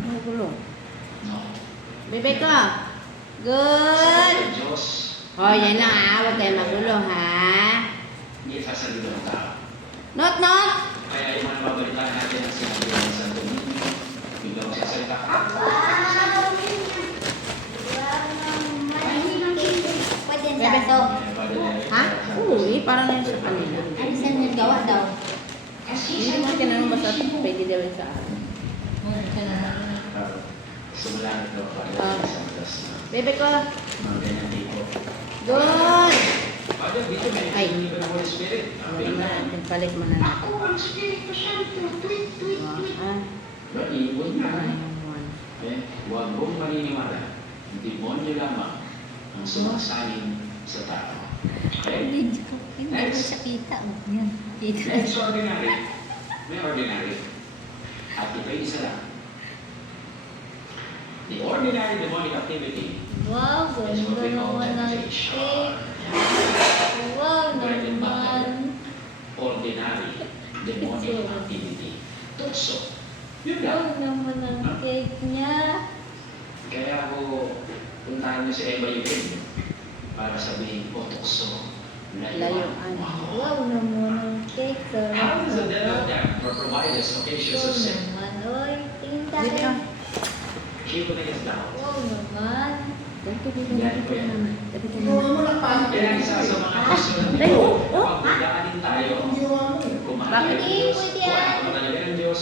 Magulo. No. Bebe ko. Good. Oh, yan lang ha. Huwag kayo magulo ha. Hindi sasalita ng tao. Not, not. Kaya yung mga babalitaan natin ang sinabi ng Santo Niño, bigla magsasalita ka. Pwede sa to. Ha? Uy, parang na sa kanila. Ano saan yung gawa daw? Hindi mo tinanong basta pwede daw yun sa akin. Sumulanit daw para sa matas na Bebe ko. mga ganyan tipo. Good. Father, dito may Ay. hindi ba ng Holy Spirit? Balik mo na. Balik mo na natin. Ako ang Espiritu Santo. Tweet, tweet, tweet. Ah. But iwan na. One. Huwag mong maniniwala. Demonyo lamang ang sumasanin sa tao. Okay? Hindi ko siya kita. Yan. Kita. Next ordinary. May ordinary. At ito yung isa lang. The ordinary demonic activity Wow, is what we ganda call naman ng temptation. cake. Wow Bread and butter. naman. Ordinary demonic activity. Tukso. Yun lang. Wow naman ang cake niya. Kaya ako puntahan niyo si Eva Yubin para sabihin ko, tukso. Layuan. Wow naman ang cake. How Sarap. does the devil damn or provide us occasions Wow of sin? naman. Oy, tingin Bebe ko. tayo. Keeping us down. Wow naman. Dito, dito, dito naman. Dito Iwan naman. mo lang Kaya isa sa mga personal Ay, dito, oh. pag nagdaanin tayo, Iwan mo eh. kumain ng Pwede, Diyos, pwede kuha yan. ang mga ng Diyos,